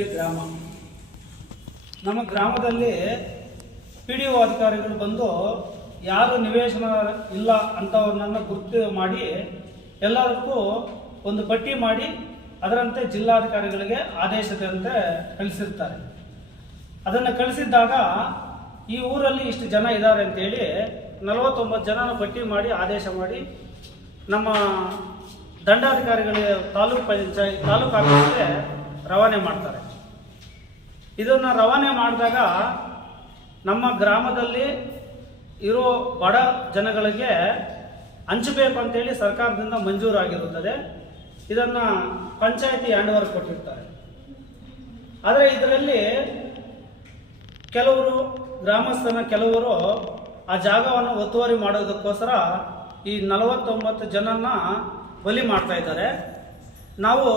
ನಲ್ಲಗುಟ್ಲಹಳ್ಳಿ ಗ್ರಾಮ. ನಮ್ಮ ಗ್ರಾಮದಲ್ಲಿ PDO ಅಧಿಕಾರಿಗಳು ಬಂದು ಯಾರು ನಿವೇಶನ ಇಲ್ಲ ಅಂಥವ್ರನ್ನ ಗುರುತು ಮಾಡಿ ಎಲ್ಲದಕ್ಕೂ ಒಂದು ಪಟ್ಟಿ ಮಾಡಿ ಅದರಂತೆ ಜಿಲ್ಲಾಧಿಕಾರಿಗಳಿಗೆ ಆದೇಶದಂತೆ ಕಳಿಸಿರ್ತಾರೆ. ಅದನ್ನು ಕಳಿಸಿದ್ದಾಗ ಈ ಊರಲ್ಲಿ ಇಷ್ಟು ಜನ ಇದ್ದಾರೆ ಅಂತೇಳಿ 49 ಜನನ ಪಟ್ಟಿ ಮಾಡಿ ಆದೇಶ ಮಾಡಿ ನಮ್ಮ ದಂಡಾಧಿಕಾರಿಗಳಿಗೆ ತಾಲೂಕು ಆಫೀಸ್ಗೆ ರವಾನೆ ಮಾಡ್ತಾರೆ. ಇದನ್ನು ರವಾನೆ ಮಾಡಿದಾಗ ನಮ್ಮ ಗ್ರಾಮದಲ್ಲಿ ಇರೋ ಬಡ ಜನಗಳಿಗೆ ಹಂಚಬೇಕು ಅಂತೇಳಿ ಸರ್ಕಾರದಿಂದ ಮಂಜೂರಾಗಿರುತ್ತದೆ. ಇದನ್ನು ಪಂಚಾಯತಿ ಹ್ಯಾಂಡ್ ಓವರ್ ಕೊಟ್ಟಿರ್ತಾರೆ. ಆದರೆ ಇದರಲ್ಲಿ ಕೆಲವರು ಕೆಲವರು ಆ ಜಾಗವನ್ನು ಒತ್ತುವರಿ ಮಾಡೋದಕ್ಕೋಸ್ಕರ ಈ 49 ಜನನ್ನ ಬಲಿ ಮಾಡ್ತಾ ಇದ್ದಾರೆ. ನಾವು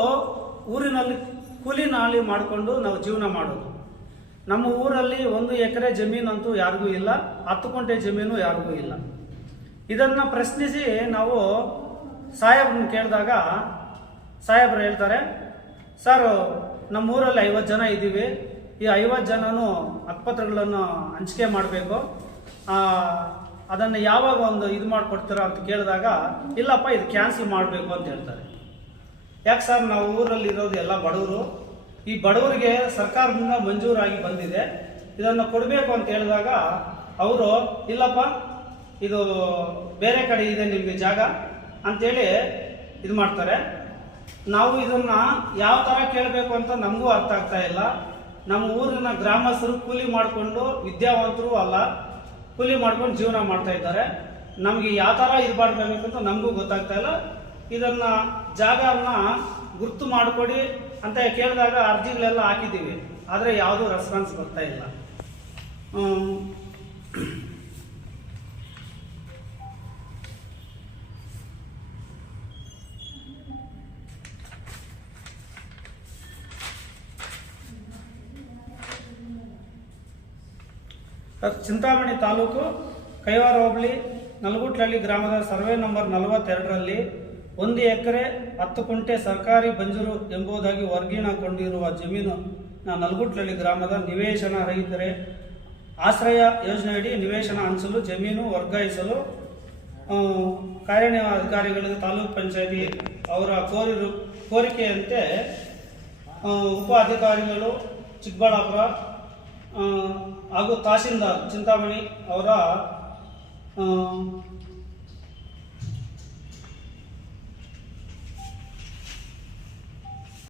ಊರಿನಲ್ಲಿ ಕೂಲಿ ನಾಲಿ ಮಾಡಿಕೊಂಡು ನಾವು ಜೀವನ ಮಾಡೋದು. ನಮ್ಮ ಊರಲ್ಲಿ 1 ಎಕರೆ ಜಮೀನಂತೂ ಯಾರಿಗೂ ಇಲ್ಲ, 10 ಗುಂಟೆ ಜಮೀನು ಯಾರಿಗೂ ಇಲ್ಲ. ಇದನ್ನು ಪ್ರಶ್ನಿಸಿ ನಾವು ಸಾಹೇಬ್ರನ್ನ ಕೇಳಿದಾಗ ಸಾಹೇಬ್ರು ಹೇಳ್ತಾರೆ, ಸರ್ ನಮ್ಮೂರಲ್ಲಿ 50 ಜನ ಇದ್ದೀವಿ, ಈ 50 ಜನನೂ ಹಕ್ಕುಪತ್ರಗಳನ್ನು ಹಂಚಿಕೆ ಮಾಡಬೇಕು, ಅದನ್ನು ಯಾವಾಗ ಒಂದು ಇದು ಮಾಡಿಕೊಡ್ತೀರಾ ಅಂತ ಕೇಳಿದಾಗ ಇಲ್ಲಪ್ಪ ಇದು ಕ್ಯಾನ್ಸಲ್ ಮಾಡಬೇಕು ಅಂತ ಹೇಳ್ತಾರೆ. ಯಾಕೆ ಸರ್, ನಾವು ಊರಲ್ಲಿ ಇರೋದು ಎಲ್ಲ ಬಡವರು, ಈ ಬಡವರಿಗೆ ಸರ್ಕಾರದಿಂದ ಮಂಜೂರಾಗಿ ಬಂದಿದೆ, ಇದನ್ನು ಕೊಡಬೇಕು ಅಂತ ಹೇಳಿದಾಗ ಅವರು ಇಲ್ಲಪ್ಪ ಇದು ಬೇರೆ ಕಡೆ ಇದೆ ನಿಮಗೆ ಜಾಗ ಅಂತೇಳಿ ಇದು ಮಾಡ್ತಾರೆ. ನಾವು ಇದನ್ನು ಯಾವ ಥರ ಕೇಳಬೇಕು ಅಂತ ನಮಗೂ ಅರ್ಥ ಆಗ್ತಾ ಇಲ್ಲ. ನಮ್ಮ ಊರಿನ ಗ್ರಾಮಸ್ಥರು ಕೂಲಿ ಮಾಡಿಕೊಂಡು ವಿದ್ಯಾವಂತರು ಅಲ್ಲ, ಕೂಲಿ ಮಾಡ್ಕೊಂಡು ಜೀವನ ಮಾಡ್ತಾ ಇದ್ದಾರೆ. ನಮಗೆ ಯಾವ ಥರ ಇದು ಮಾಡಬೇಕಂತ ನಮಗೂ ಗೊತ್ತಾಗ್ತಾ ಇಲ್ಲ. ಇದನ್ನು ಜಾಗನ ಗುರ್ತು ಮಾಡಿಕೊಡಿ ಅಂತ ಕೇಳಿದಾಗ ಅರ್ಜಿಗಳೆಲ್ಲ ಹಾಕಿದ್ದೀವಿ, ಆದರೆ ಯಾವುದೂ ರೆಸ್ಪಾನ್ಸ್ ಬರ್ತಾ ಇಲ್ಲ. ಚಿಂತಾಮಣಿ ತಾಲೂಕು ಕೈವಾರ ಹೋಬಳಿ ನಲ್ಲಗುಟ್ಲಹಳ್ಳಿ ಗ್ರಾಮದ ಸರ್ವೆ ನಂಬರ್ 42ರಲ್ಲಿ 1 ಎಕರೆ 10 ಗುಂಟೆ ಸರ್ಕಾರಿ ಬಂಜರು ಎಂಬುದಾಗಿ ವರ್ಗೀಕರಣಗೊಂಡಿರುವ ಜಮೀನು ನಲ್ಲಗುಟ್ಲಹಳ್ಳಿ ಗ್ರಾಮದ ನಿವೇಶನ ರಹಿತರೆ ಆಶ್ರಯ ಯೋಜನೆಯಡಿ ನಿವೇಶನ ಹಂಚಲು ಜಮೀನು ವರ್ಗಾಯಿಸಲು ಕಾರ್ಯನಿರ್ವಹಣಾಧಿಕಾರಿಗಳಿಗೆ ತಾಲೂಕು ಪಂಚಾಯತಿ ಅವರ ಕೋರಿಕೆಯಂತೆ ಉಪ ಅಧಿಕಾರಿಗಳು ಚಿಕ್ಕಬಳ್ಳಾಪುರ ಹಾಗೂ ತಹಸೀಲ್ದಾರ್ ಚಿಂತಾಮಣಿ ಅವರ